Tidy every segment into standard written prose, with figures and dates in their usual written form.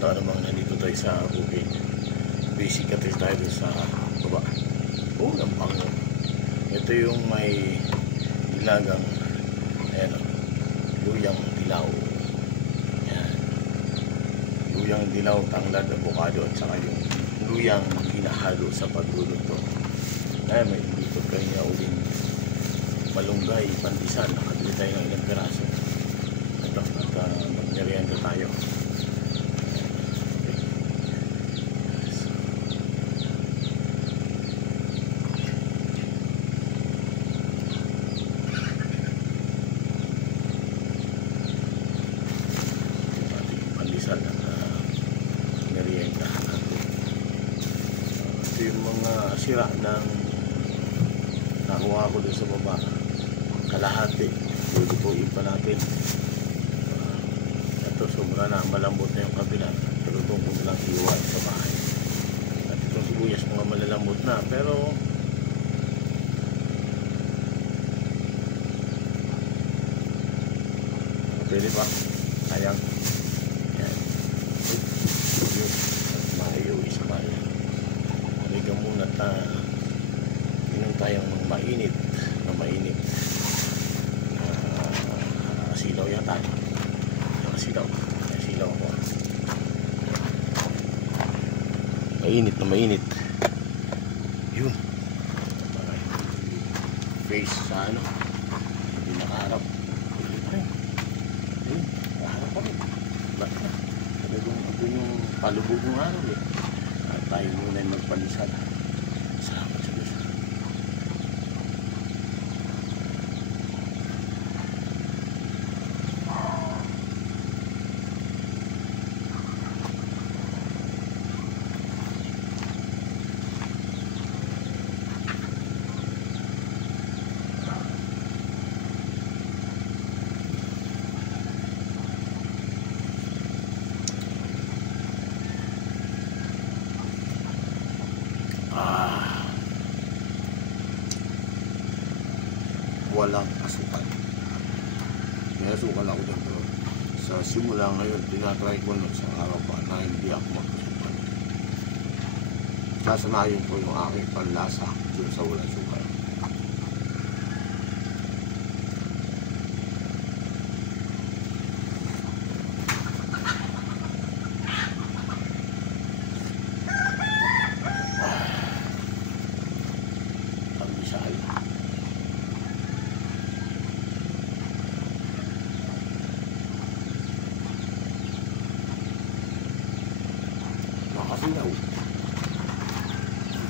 pagkakataon namang nandito tayo sa bukid. Basic at tayo doon sa baba. Oh, ang bango. Ito yung may nilagang, ayan, luyang dilaw. Ayan. Luyang dilaw, tanglad, avocado, at saka yung luyang hinahalo sa pagluluto. Ayan, may dito kayo na uling malunggay, pandesal. Nakabili tayo ng ilang piraso. Ito, at magmerienda tayo. Merienda natin. Ito yung mga sira ng nakuha ko doon sa baba, kalahati lulutuin pa natin. Ito sobra na, malambot na yung kabila, tulutong ko lang iwan sa bahay. At itong sibuyas mga malalambot na, pero pwede pa, sayang. Halika muna inom tayong mainit na mainit silaw yata. Silaw ako. Mainit na mainit. Yun. Face sa ano, hindi nakaharap. Hindi pa rin. Yun, nakaharap pa rin. Ba't na? Ito yung palubog ng araw eh. At tayo muna yung magpanisal. Salamat sa Diyos. Walang asukal. May asukal ako dyan, pero sa simula ngayon tinatry ko nun sa araw pa na hindi ako mag-asukal. Sasanayin ko yung aking panlasa dun sa walang asukal.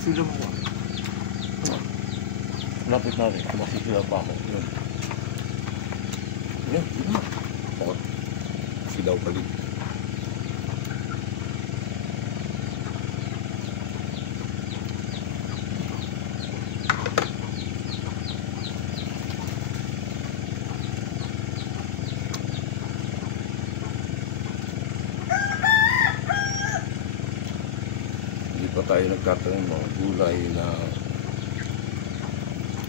Sila mo. Lapit na rin. Masisila pa ako. Yun. Yun. Yun. Silaw pa rin. Tayo nagkataon mga gulay na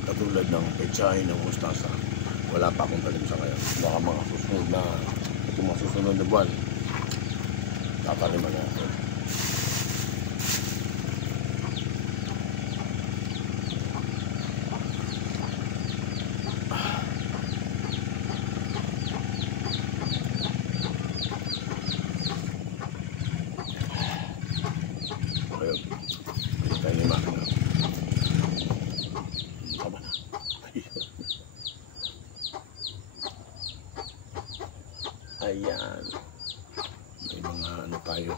katulad ng pechay, ng mustasa. Wala pa akong talim sa ngayon. Baka mga susunod na itong mga susunod na buwan tataliman natin. Ayan, may mga ano tayo,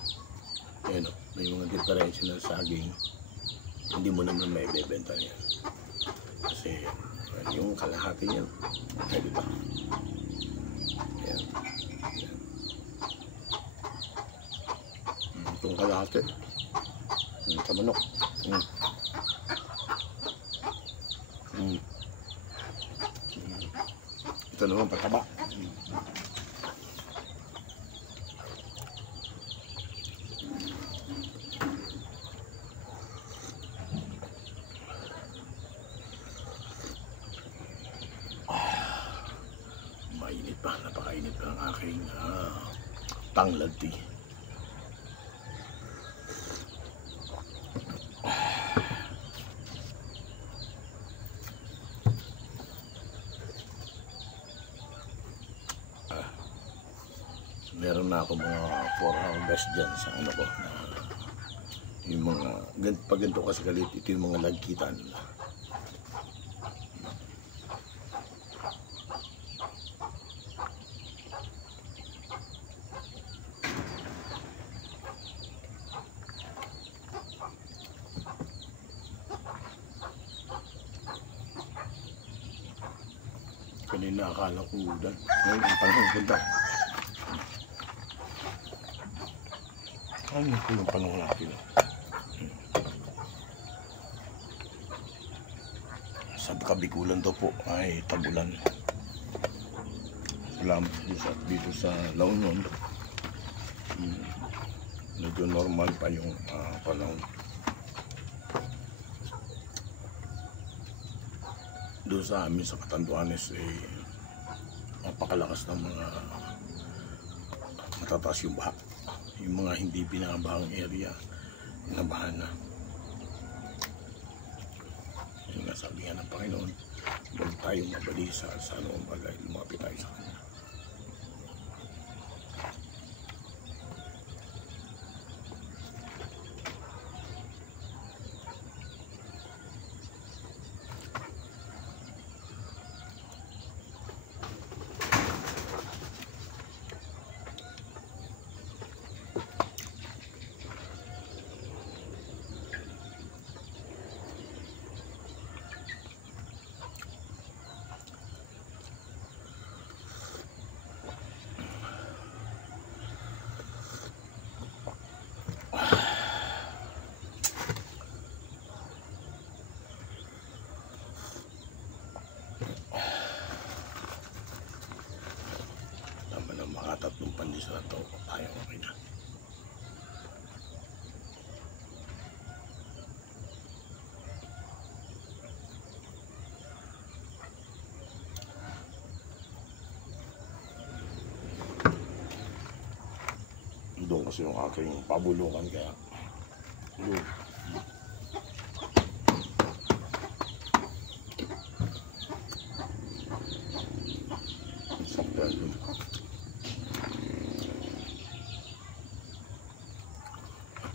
ayan, may mga diferensya ng saging, hindi mo naman may bebenta yan kasi yung kalahati niyan ay diba, ayan, ayan. Itong kalahati sa manok. Ito naman pataba. Mainit pa, napakainit pa ang aking tanglad tea. meron na ako mga 4 harvest dyan sa ano ko na yung mga pag ganito kasi kalit, ito yung mga lagkitan nila. Kanina akala ko ulan. Ngayon ang panahon punta. Ano po yung panahon natin? Sa Kabikulan daw po ay tagulan. Salamat dito sa La Union. Medyo normal pa yung panahon. Doon sa amin sa Catanduanes ay napakalakas ng mga matataas yung baha. Yung mga hindi binabahang area, nabahan na. Yung nasabi nga ng Panginoon, huwag tayong mabalisa sa anong bagay, lumapit tayo sa Kanya. Tatlong pandis na ito, tayo okay na. Doon kasi yung aking pabulukan kaya doon.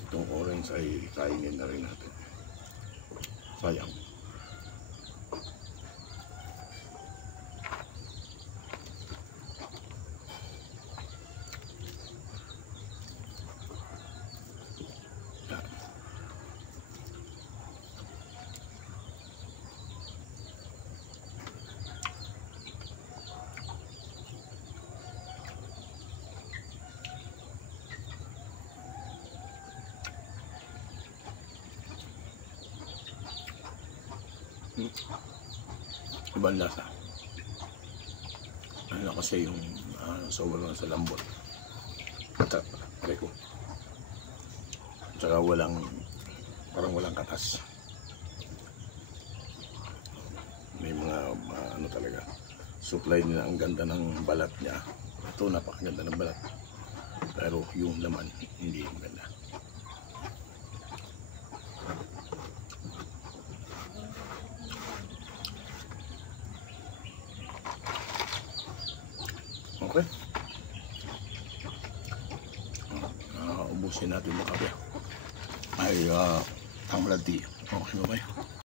Itong orange ay kainin na rin natin. Sayang. Ibang lasa. Ano kasi yung sobrang sa lambot. Reko. Tsaka parang walang katas. May mga ano talaga. Supply nila, ang ganda ng balat niya. Ito napakaganda ng balat. Pero yung laman hindi maganda. Okay. Ubusin natin yung kape. Ay, ang malati. Okay ba ba?